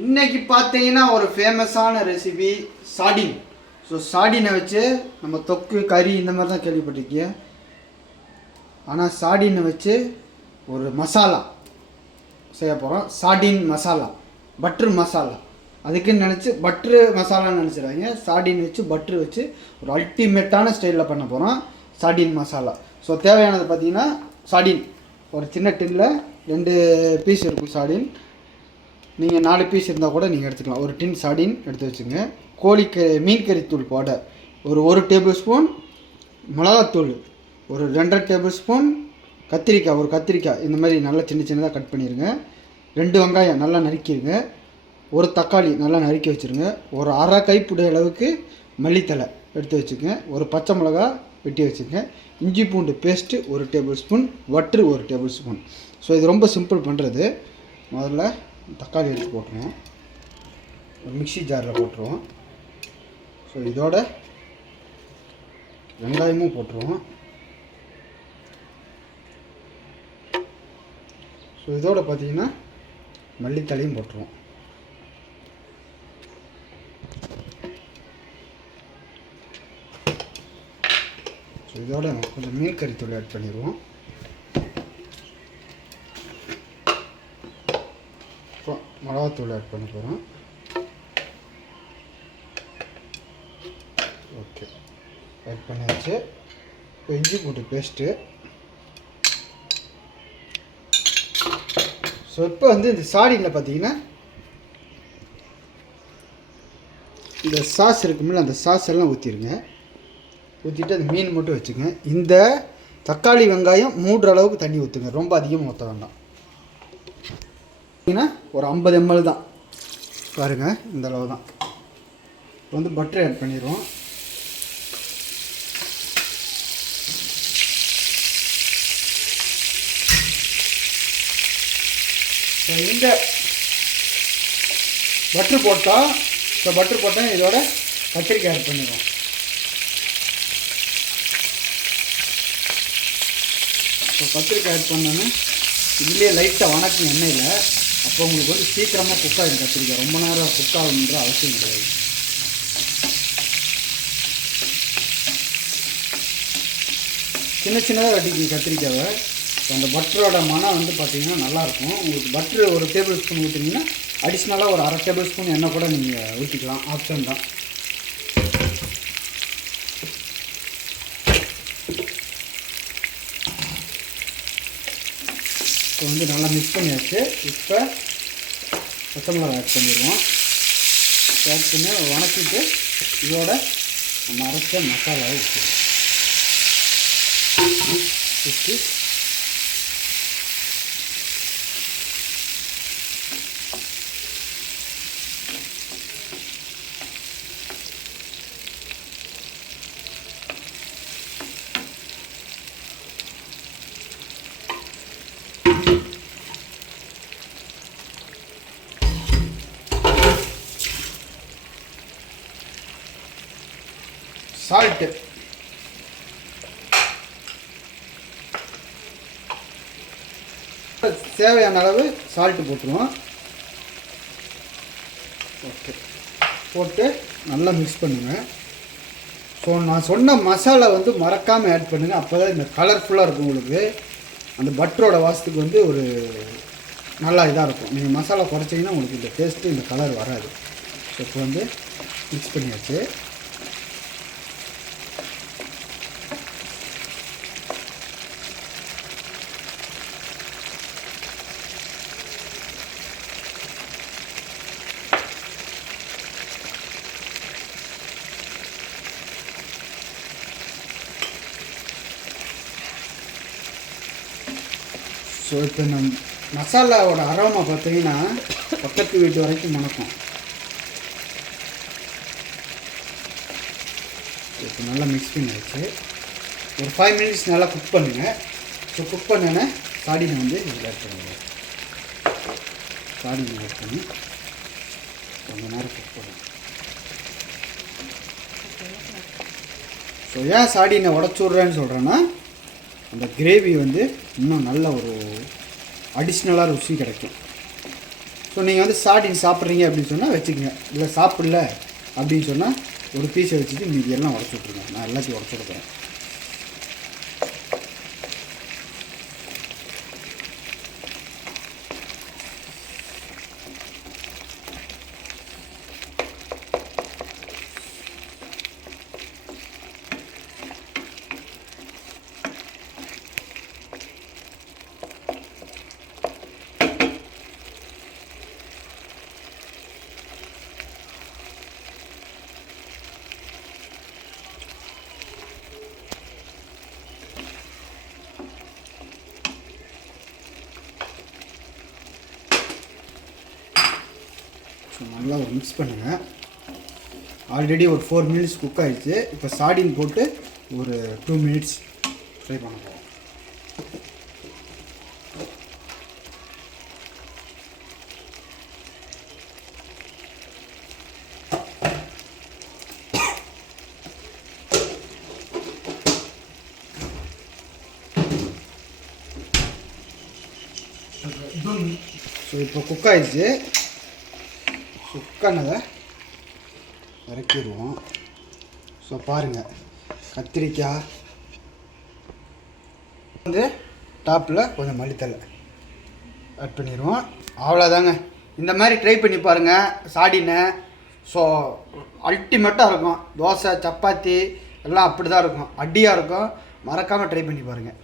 இன்னைக்கு பார்த்தீங்கன்னா ஒரு ஃபேமஸான ரெசிபி சாடின். ஸோ சாடினை வச்சு நம்ம தொக்கு கறி இந்த மாதிரி தான் கேள்விப்பட்டிருக்கீங்க. ஆனால் சாடினை வச்சு ஒரு மசாலா செய்ய போகிறோம். Sardine masala, butter masala. அதுக்குன்னு நினச்சி பட்ரு மசாலான்னு நினச்சிடுறாங்க. சாடின் வச்சு பட்ரு வச்சு ஒரு அல்டிமேட்டான ஸ்டைலில் பண்ண போகிறோம் சாடின் மசாலா. ஸோ தேவையானது பார்த்தீங்கன்னா சாடின் ஒரு சின்ன டின்னில் 2 பீஸ் இருக்கும் சாடின். நீங்கள் 4 பீஸ் இருந்தால் கூட நீங்கள் எடுத்துக்கலாம். ஒரு டின் சாடின் எடுத்து வச்சுங்க. மீன் கறித்தூள் பவுடர் ஒரு டேபிள் ஸ்பூன், மிளகாத்தூள் ஒரு 2.5 டேபிள் ஸ்பூன், கத்திரிக்காய் இந்த மாதிரி நல்லா சின்னதாக கட் பண்ணிடுங்க. 2 வெங்காயம் நல்லா நறுக்கிடுங்க. ஒரு தக்காளி நல்லா நறுக்கி வச்சுருங்க. ஒரு அரை கைப்பிடி அளவுக்கு மல்லித்தலை எடுத்து வச்சுக்கோங்க. ஒரு பச்சை மிளகா வெட்டி வச்சுக்கோங்க. இஞ்சி பூண்டு பேஸ்ட்டு 1 டேபிள் ஸ்பூன், வற்று 1 டேபிள் ஸ்பூன். ஸோ இது ரொம்ப சிம்பிள் பண்ணுறது. முதல்ல தக்காளி எடுத்து போட்டுருவோம். ஒரு மிக்ஸி ஜாரில் போட்டுருவோம். ஸோ இதோட வெங்காயமும் போட்டுருவோம். ஸோ இதோட பார்த்தீங்கன்னா மல்லித்தலையும் போட்டுருவோம். ஸோ இதோட கொஞ்சம் மீன் கறித்தூள் ஆட் பண்ணிடுவோம். இப்போ மிளகாத்தூள் ஆட் பண்ண போகிறோம். ஓகே, ஆட் பண்ணியாச்சு. இப்போ இஞ்சி பூண்டு பேஸ்ட்டு. ஸோ இப்போ இந்த சாடியில் பார்த்தீங்கன்னா இந்த சாஸ் இருக்குமில்ல, அந்த சாஸ் எல்லாம் ஊற்றிடுங்க. ஊற்றிட்டு அந்த மீன் மட்டும் வச்சுங்க. இந்த தக்காளி வெங்காயம் 3 அளவுக்கு தண்ணி ஊற்றுங்க. ரொம்ப அதிகமாக ஊற்ற வேண்டாம். பார்த்தீங்கன்னா ஒரு 50 ml தான் பாருங்கள், இந்த அளவு தான். இப்போ பட்டர் ஆட் பண்ணிடுவோம். இந்த பட்டர் போட்டால் இதோட கத்திரிக்காய் ஆட் பண்ணிடுவோம். இப்போ கத்திரிக்காய் ஆட் பண்ணோன்னு இதுலேயே லைட்டாக வணக்கும் எண்ணெயில். அப்போ உங்களுக்கு சீக்கிரமாக குக் ஆகிடும் கத்திரிக்காய். ரொம்ப நேரம் குக் ஆகணுன்ற அவசியம் கிடையாது. சின்னதாக வெட்டிக்கும் கத்திரிக்காவை. அந்த பட்டரோட மனம் பார்த்திங்கன்னா நல்லாயிருக்கும். உங்களுக்கு பட்ரு 1 டேபிள் ஸ்பூன் ஊற்றினீங்கன்னா அடிஷ்னலாக ஒரு அரை டேபிள் ஸ்பூன் எண்ணெய் கூட நீங்கள் ஊற்றிக்கலாம். ஆப்ஷன் தான். இப்போ நல்லா மிக்ஸ் பண்ணியாச்சு. இப்போ பச்சை மிளகாய் ஆட் பண்ணிடுவோம். ஆட் பண்ணி வணக்கிட்டு இதோட நம்ம அரைச்ச மசாலாவை ஊற்றி சால்ட்டு தேவையான அளவு சால்ட்டு போட்டுருவோம். ஓகே, போட்டு நல்லா மிக்ஸ் பண்ணுங்கள். ஸோ நான் சொன்ன மசாலா மறக்காமல் ஆட் பண்ணுங்கள். அப்போ தான் இந்த கலர்ஃபுல்லாக இருக்கும். உங்களுக்கு அந்த பட்டரோட வாசத்துக்கு ஒரு நல்லா இதாக இருக்கும். நீங்கள் மசாலா குறைச்சிங்கன்னா உங்களுக்கு இந்த டேஸ்ட்டு இந்த கலர் வராது. ஸோ இப்போ மிக்ஸ் பண்ணியாச்சு. ஸோ இப்போ நம்ம மசாலாவோட அரோமா பார்த்தீங்கன்னா பக்கத்து வீட்டு வரைக்கும் மணக்கும். இப்போ நல்லா மிக்ஸ் பண்ணியாச்சு. ஒரு 5 minutes நல்லா குக் பண்ணுங்கள். ஸோ குக் பண்ணோன்னே சாடினை இதில் ஆட் பண்ணுங்கள். சாடினை ஆட் பண்ணி கொஞ்சம் நேரம் குக் பண்ணுங்கள். ஸோ ஏன் சாடினை உடச்சி விட்றேன்னு சொல்கிறேன்னா, அந்த கிரேவி இன்னும் நல்ல ஒரு அடிஷ்னலாக ருசி கிடைக்கும். ஸோ நீங்கள் வந்து சார்டின் சாப்பிட்றீங்க அப்படின்னு சொன்னால் வச்சுக்கோங்க, இல்லை சாப்பிடல அப்படின்னு சொன்னால் ஒரு பீஸை வச்சுட்டு மீதி எல்லாம் உடச்சி விட்ருங்க. நான் எல்லாத்தையும் உடச்சி விடுறேன். நல்லா ஒரு மிக்ஸ் பண்ணுங்கள். ஆல்ரெடி ஒரு 4 மினிட்ஸ் குக் ஆகிடுச்சு. இப்போ சார்டின் போட்டு ஒரு 2 மினிட்ஸ் ஃப்ரை பண்ண போகிறோம். ஸோ இப்போ குக் ஆகிடுச்சு. குக்கானதை இறக்கிடுவோம். ஸோ பாருங்கள், கத்திரிக்காய் வந்து டாப்பில் கொஞ்சம் மல்லித்தலை ஆட் பண்ணிடுவோம். அவ்வளோதாங்க. இந்த மாதிரி ட்ரை பண்ணி பாருங்கள் சார்டினை. ஸோ அல்டிமேட்டாக இருக்கும். தோசை சப்பாத்தி எல்லாம் அப்படி தான் இருக்கும், அடியாக இருக்கும். மறக்காமல் ட்ரை பண்ணி பாருங்கள்.